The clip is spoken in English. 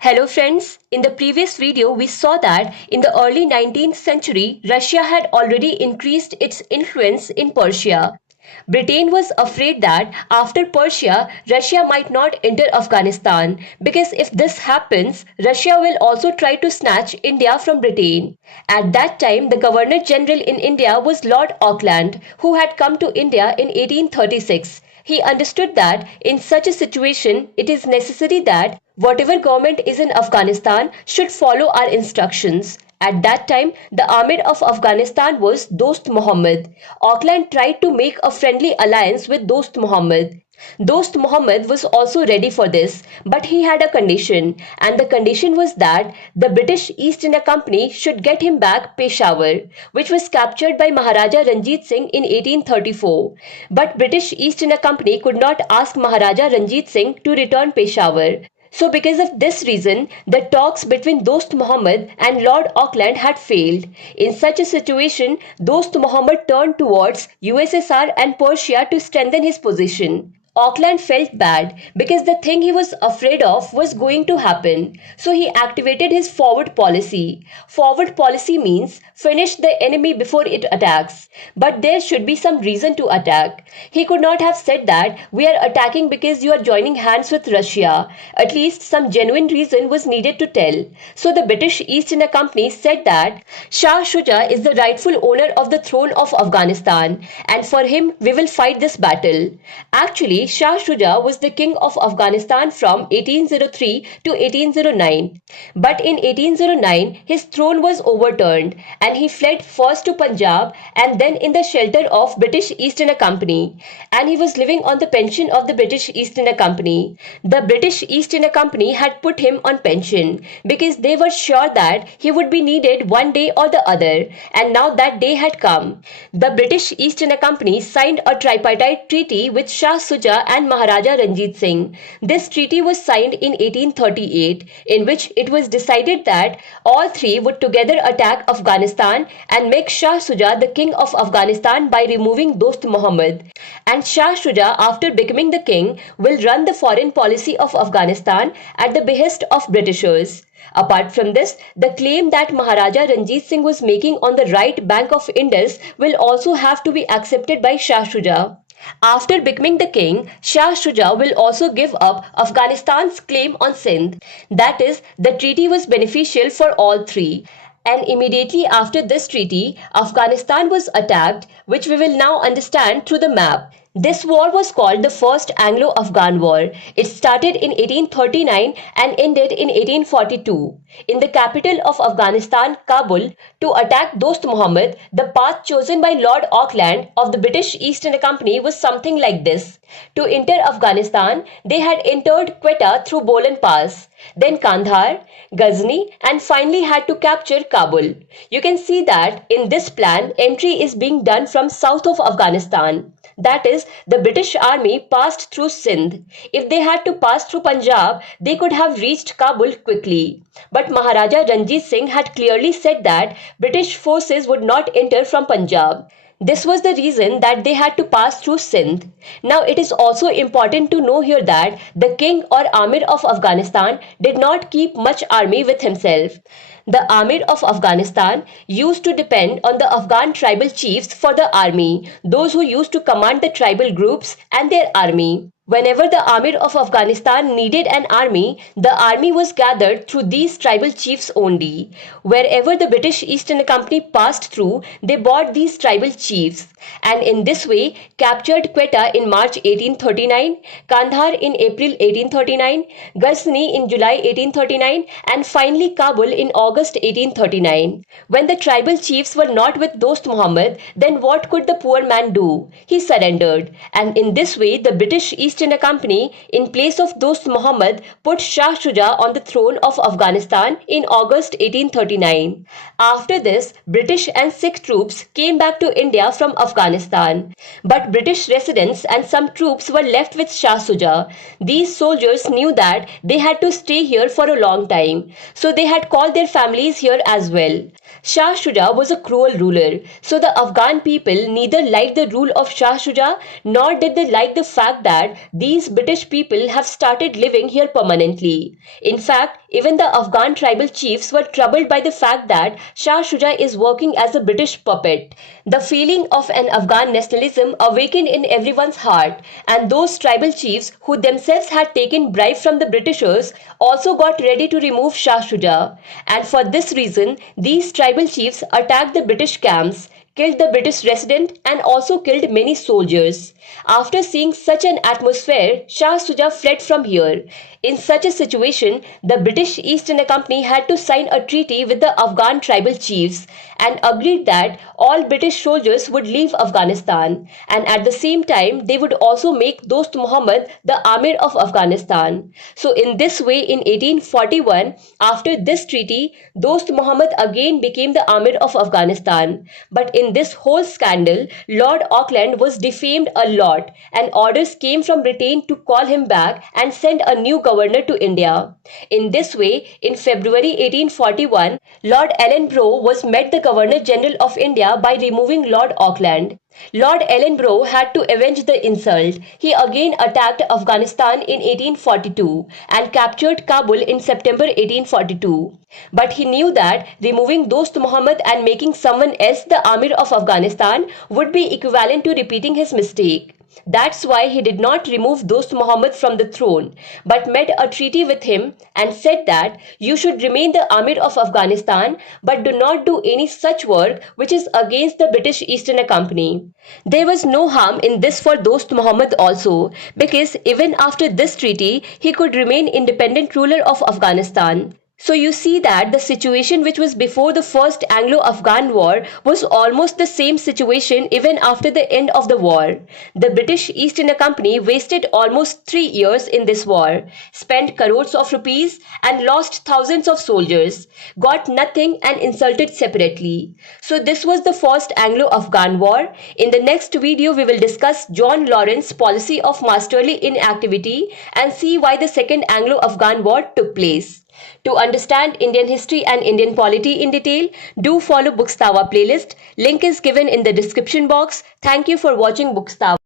Hello friends, in the previous video we saw that in the early 19th century Russia had already increased its influence in Persia. Britain was afraid that after Persia, Russia might not enter Afghanistan because if this happens, Russia will also try to snatch India from Britain. At that time, the Governor General in India was Lord Auckland, who had come to India in 1836. He understood that in such a situation, it is necessary that whatever government is in Afghanistan should follow our instructions. At that time, the Amir of Afghanistan was Dost Muhammad. Auckland tried to make a friendly alliance with Dost Muhammad. Dost Muhammad was also ready for this, but he had a condition, and the condition was that the British East India Company should get him back Peshawar, which was captured by Maharaja Ranjit Singh in 1834. But British East India Company could not ask Maharaja Ranjit Singh to return Peshawar. So, because of this reason, the talks between Dost Muhammad and Lord Auckland had failed. In such a situation, Dost Muhammad turned towards USSR and Persia to strengthen his position. Auckland felt bad because the thing he was afraid of was going to happen. So he activated his forward policy. Forward policy means finish the enemy before it attacks. But there should be some reason to attack. He could not have said that we are attacking because you are joining hands with Russia. At least some genuine reason was needed to tell. So the British East India Company said that Shah Shuja is the rightful owner of the throne of Afghanistan, and for him we will fight this battle. Actually, Shah Shuja was the king of Afghanistan from 1803 to 1809. But in 1809, his throne was overturned and he fled first to Punjab and then in the shelter of British East India Company. And he was living on the pension of the British East India Company. The British East India Company had put him on pension because they were sure that he would be needed one day or the other. And now that day had come. The British East India Company signed a tripartite treaty with Shah Shuja and Maharaja Ranjit Singh. This treaty was signed in 1838, in which it was decided that all three would together attack Afghanistan and make Shah Shuja the king of Afghanistan by removing Dost Muhammad. And Shah Shuja, after becoming the king, will run the foreign policy of Afghanistan at the behest of Britishers. Apart from this, the claim that Maharaja Ranjit Singh was making on the right bank of Indus will also have to be accepted by Shah Shuja. After becoming the king, Shah Shuja will also give up Afghanistan's claim on Sindh. That is, the treaty was beneficial for all three. And immediately after this treaty, Afghanistan was attacked, which we will now understand through the map. This war was called the First Anglo Afghan War. It started in 1839 and ended in 1842. In the capital of Afghanistan, Kabul, to attack Dost Muhammad, the path chosen by Lord Auckland of the British East India Company was something like this. To enter Afghanistan, they had entered Quetta through Bolan Pass, then Kandahar, Ghazni, and finally had to capture Kabul. You can see that in this plan, entry is being done from south of Afghanistan. That is, the British army passed through Sindh. If they had to pass through Punjab, they could have reached Kabul quickly. But Maharaja Ranjit Singh had clearly said that British forces would not enter from Punjab. This was the reason that they had to pass through Sindh. Now, it is also important to know here that the king or Amir of Afghanistan did not keep much army with himself. The Amir of Afghanistan used to depend on the Afghan tribal chiefs for the army, those who used to command the tribal groups and their army. Whenever the Amir of Afghanistan needed an the army was gathered through these tribal chiefs only. Wherever the British East India Company passed through, they bought these tribal chiefs and in this way captured Quetta in March 1839, Kandahar in April 1839, Ghazni in July 1839 and finally Kabul in August 1839. When the tribal chiefs were not with Dost Muhammad, then what could the poor man do? He surrendered and in this way the British East India Company, in place of Dost Muhammad, put Shah Shuja on the throne of Afghanistan in August 1839. After this, British and Sikh troops came back to India from Afghanistan. But British residents and some troops were left with Shah Shuja. These soldiers knew that they had to stay here for a long time, so they had called their families here as well. Shah Shuja was a cruel ruler, so the Afghan people neither liked the rule of Shah Shuja nor did they like the fact that these British people have started living here permanently. In fact, even the Afghan tribal chiefs were troubled by the fact that Shah Shuja is working as a British puppet. The feeling of an Afghan nationalism awakened in everyone's heart, and those tribal chiefs who themselves had taken bribe from the Britishers also got ready to remove Shah Shuja. And for this reason, these tribal chiefs attacked the British camps, killed the British resident, and also killed many soldiers. After seeing such an atmosphere, Shah Shuja fled from here. In such a situation, the British East India Company had to sign a treaty with the Afghan tribal chiefs and agreed that all British soldiers would leave Afghanistan, and at the same time they would also make Dost Muhammad the Amir of Afghanistan. So in this way, in 1841, after this treaty, Dost Muhammad again became the Amir of Afghanistan. But in this whole scandal, Lord Auckland was defamed a lot, and orders came from Britain to call him back and send a new governor to India. In this way, in February 1841, Lord Ellenborough was made the Governor General of India by removing Lord Auckland. Lord Ellenborough had to avenge the insult. He again attacked Afghanistan in 1842 and captured Kabul in September 1842. But he knew that removing Dost Muhammad and making someone else the Amir of Afghanistan would be equivalent to repeating his mistake. That's why he did not remove Dost Muhammad from the throne, but made a treaty with him and said that you should remain the Amir of Afghanistan but do not do any such work which is against the British East India Company. There was no harm in this for Dost Muhammad also, because even after this treaty, he could remain independent ruler of Afghanistan. So you see that the situation which was before the first Anglo-Afghan war was almost the same situation even after the end of the war. The British East India Company wasted almost 3 years in this war, spent crores of rupees and lost thousands of soldiers, got nothing and insulted separately. So this was the first Anglo-Afghan war. In the next video we will discuss John Lawrence's policy of masterly inactivity and see why the second Anglo-Afghan war took place. To understand Indian history and Indian polity in detail, do follow Bookstawa playlist. Link is given in the description box. Thank you for watching Bookstawa.